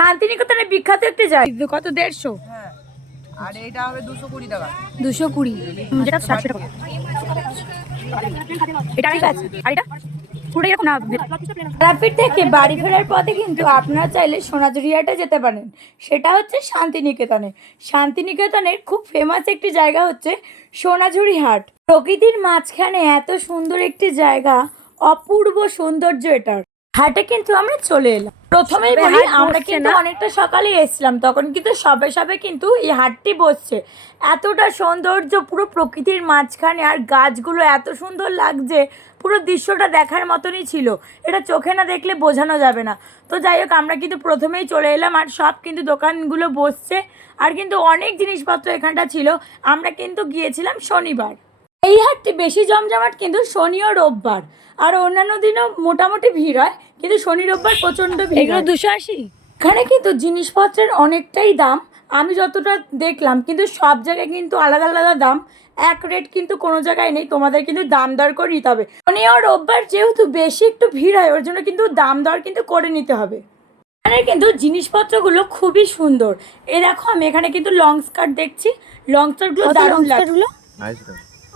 শান্তিনিকেতনে বিখ্যাত একটি জায়গা। কত দেড়শো? হ্যাঁ। আর এটা হবে দুশো কুড়ি টাকা। দুশো কুড়ি। যেটা সাতশো টাকা। এটা আছে আর এটা? পুরো এরকম না। তারাপীঠ থেকে বাড়ি ফেরার পথে কিন্তু আপনারা চাইলে সোনাঝুরিয়াটা যেতে পারেন। সেটা হচ্ছে শান্তিনিকেতনে। শান্তিনিকেতনের খুব ফেমাস একটি জায়গা হচ্ছে সোনাঝুরি হাট। প্রকৃতির মাঝখানে এত সুন্দর একটি জায়গা অপূর্ব সৌন্দর্য এটার। হাটে কিন্তু আমরা চলে এলাম। প্রথমেই বলি আমরা কিন্তু অনেকটা সকালে এসেছিলাম তখন কিন্তু সবে সবে কিন্তু এই হাটটি বসছে। এতটা সৌন্দর্য পুরো প্রকৃতির মাঝখানে আর গাছগুলো এত সুন্দর লাগছে পুরো দৃশ্যটা দেখার মতনই ছিল। এটা চোখে না দেখলে বোঝানো যাবে না। তো যাই হোক আমরা কিন্তু প্রথমেই চলে এলাম আর সব কিন্তু দোকানগুলো বসছে আর কিন্তু অনেক জিনিসপত্র এখানটা ছিল। আমরা কিন্তু গিয়েছিলাম শনিবার। এই হাটটি বেশি জমজমাট কিন্তু শনি ও রোববার আর অন্যান্য দিনও মোটামুটি ভিড় হয়। কিন্তু শনি রোববার প্রচণ্ড ভিড় এগুলো দুশো আশি? এখানে কিন্তু জিনিসপত্রের অনেকটাই দাম। আমি যতটা দেখলাম কিন্তু সব জায়গায় কিন্তু আলাদা আলাদা দাম। এক রেট কিন্তু কোনো জায়গায় নেই। তোমাদের কিন্তু দাম দর করে নিতে হবে। শনি ও রোববার যেহেতু বেশি একটু ভিড় হয় ওর জন্য কিন্তু দাম দর কিন্তু করে নিতে হবে। এখানে কিন্তু জিনিসপত্রগুলো খুবই সুন্দর। এ দেখো আমি এখানে কিন্তু লং স্কার্ট দেখছি। লং স্কার্টগুলো দারুণ লাগছে। স্কার্টগুলো আড়াইশো।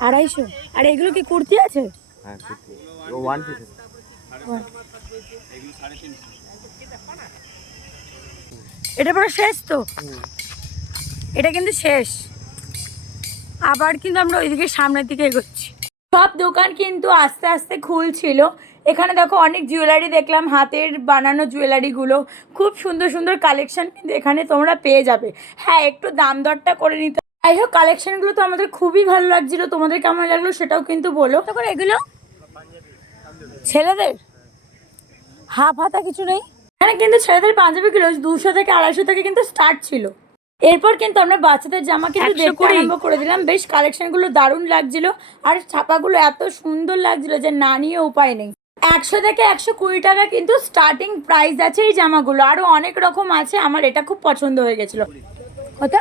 আড়াইশো। আর এগুলো কি কুর্তি আছে? এটা পুরো শেষ তো? এটা কিন্তু শেষ। আবার কিন্তু আমরা ওইদিকে সামনের দিকে এগোচ্ছি। সব দোকান কিন্তু আস্তে আস্তে খুলছিল। এখানে দেখো অনেক জুয়েলারি দেখলাম হাতের বানানো জুয়েলারিগুলো খুব সুন্দর সুন্দর কালেকশান কিন্তু এখানে তোমরা পেয়ে যাবে। হ্যাঁ একটু দাম দরটা করে নিতে। যাই হোক কালেকশানগুলো তো আমাদের খুবই ভালো লাগছিল। তোমাদের কেমন লাগল সেটাও কিন্তু বলো। তারপর এগুলো? ছেলেদের? হাফ হাতা কিছু নেই। এখানে কিন্তু ছেলেদের পাঞ্জাবিগুলো দুশো থেকে আড়াইশো থেকে কিন্তু স্টার্ট ছিল। এরপর কিন্তু আমরা বাচ্চাদের জামা কিন্তু 120 দেখতে আরম্ভ করে দিলাম। বেশ কালেকশনগুলো দারুণ লাগছিল আর ছাপাগুলো এত সুন্দর লাগছিল যে না নিয়ে উপায় নেই। একশো থেকে একশো কুড়ি টাকা কিন্তু স্টার্টিং প্রাইস আছে এই জামাগুলো। আরও অনেক রকম আছে আমার এটা খুব পছন্দ হয়ে গেছিল। কত?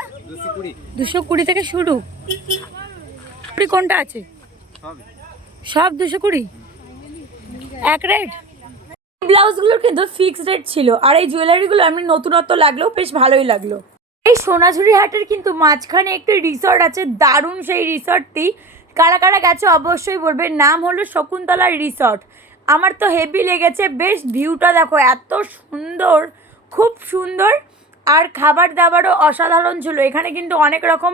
দুশো কুড়ি থেকে শুরু। কোনটা আছে? সব দুশো কুড়ি? এক রেট? ব্লাউজগুলোর কিন্তু ফিক্সড রেট ছিল। আর এই জুয়েলারিগুলো আমি নতুনত্ব লাগলেও বেশ ভালোই লাগল। এই সোনাঝুরি হাটের কিন্তু মাঝখানে একটি রিসর্ট আছে, দারুণ সেই রিসর্টটি কারা কারা গেছে অবশ্যই বলবে, নাম হলো শকুন্তলার রিসর্ট আমার তো হেভি লেগেছে, বেশ ভিউটা দেখো, এত সুন্দর, খুব সুন্দর। আর খাবার দাবারও অসাধারণ ছিল। এখানে কিন্তু অনেক রকম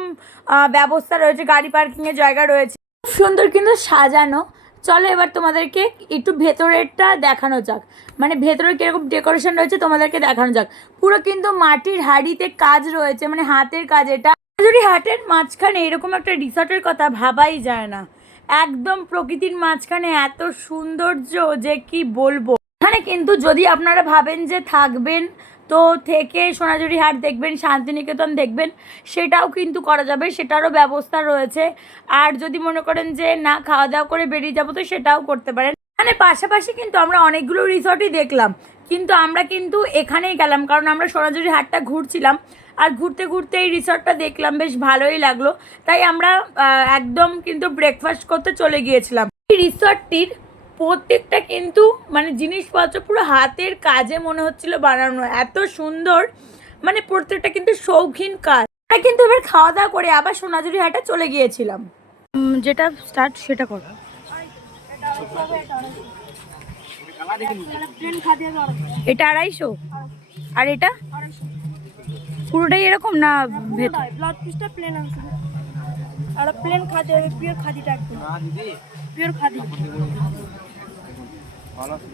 ব্যবস্থা রয়েছে, গাড়ি পার্কিংয়ের জায়গা রয়েছে। খুব সুন্দর কিন্তু সাজানো। চলো এবার তোমাদেরকে একটু ভেতরেরটা দেখানো যাক। মানে ভেতরে কীরকম ডেকোরেশন রয়েছে তোমাদেরকে দেখানো যাক। পুরো কিন্তু মাটির হাড়িতে কাজ রয়েছে মানে হাতের কাজ এটা। যদি হাটের মাঝখানে এরকম একটা রিসর্টের কথা ভাবাই যায় না। একদম প্রকৃতির মাঝখানে এত সৌন্দর্য যে কি বলব। এখানে কিন্তু যদি আপনারা ভাবেন যে থাকবেন তো থেকে সোনাঝুরি হাট দেখবেন, শান্তিনিকেতন দেখবেন, সেটাও কিন্তু করা যাবে, সেটারও ব্যবস্থা রয়েছে। আর যদি মনে করেন যে না খাওয়া দাওয়া করে বেরিয়ে যাব, তো সেটাও করতে পারেন। মানে পাশাপাশি কিন্তু আমরা অনেকগুলো রিসর্টই দেখলাম। কিন্তু আমরা কিন্তু এখানেই গেলাম, কারণ আমরা সোনাঝুরি হাটটা ঘুরছিলাম। আর ঘুরতে ঘুরতে এই রিসর্টটা দেখলাম, বেশ ভালোই লাগল। তাই আমরা একদম কিন্তু ব্রেকফাস্ট করতে চলে গিয়েছিলাম। এই রিসর্টটির প্রত্যেকটা কিন্তু মানে জিনিসপত্র পুরো হাতের কাজে মনে হচ্ছিল বানানো। এত সুন্দর মানে প্রত্যেকটা কিন্তু শৌখিন কাজ। আমরা কিন্তু এবার খাওয়া দাওয়া করে আবার সোনাঝুরি হাটে চলে গিয়েছিলাম। যেটা স্টার্ট সেটা করো। এটা আড়াইশো? আর এটা? পুরোটাই এরকম না ভেতর ব্লাউজ পিসটা প্লেন আছে। আর প্লেন খাদি হবে পিওর খাদিটা একদম। পিওর খাদি। আছে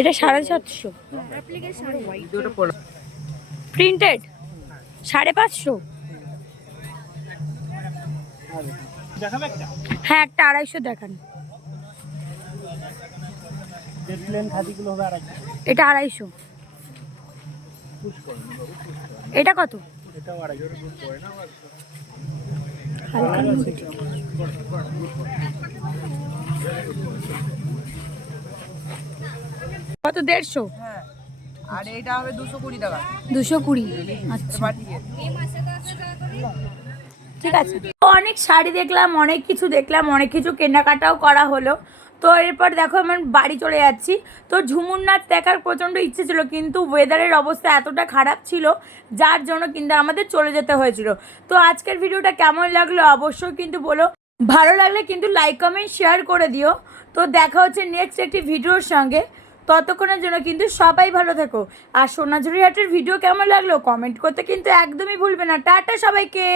এটা সাড়ে সাতশো। প্রিন্টেড সাড়ে পাঁচশো। হ্যাঁ একটা আড়াইশো দেখান। এটা আড়াইশো। এটা কত? হালকা কত দেড়শো? হ্যাঁ। আর এটা হবে দুশো কুড়ি টাকা। দুশো কুড়ি। আচ্ছা। ঠিক আছে। অনেক শাড়ি দেখলাম অনেক কিছু দেখলাম অনেক কিছু কেনাকাটাও করা হলো। তো এরপর দেখো আমার বাড়ি চলে যাচ্ছি। তো ঝুমুর নাচ দেখার প্রচণ্ড ইচ্ছে ছিল, কিন্তু ওয়েদারের অবস্থা এতটা খারাপ ছিল, যার জন্য কিন্তু আমাদের চলে যেতে হয়েছিল। তো আজকের ভিডিওটা কেমন লাগল অবশ্যই কিন্তু বলো। ভালো লাগলে কিন্তু লাইক কমেন্ট শেয়ার করে দিও। তো দেখা হচ্ছে নেক্সট একটি ভিডিওর সঙ্গে। ততক্ষণের জন্য কিন্তু সবাই ভালো থেকো। আর সোনাঝুরি হাটের ভিডিও কেমন লাগল কমেন্ট করতে কিন্তু একদমই ভুলবে না। টাটা সবাইকে।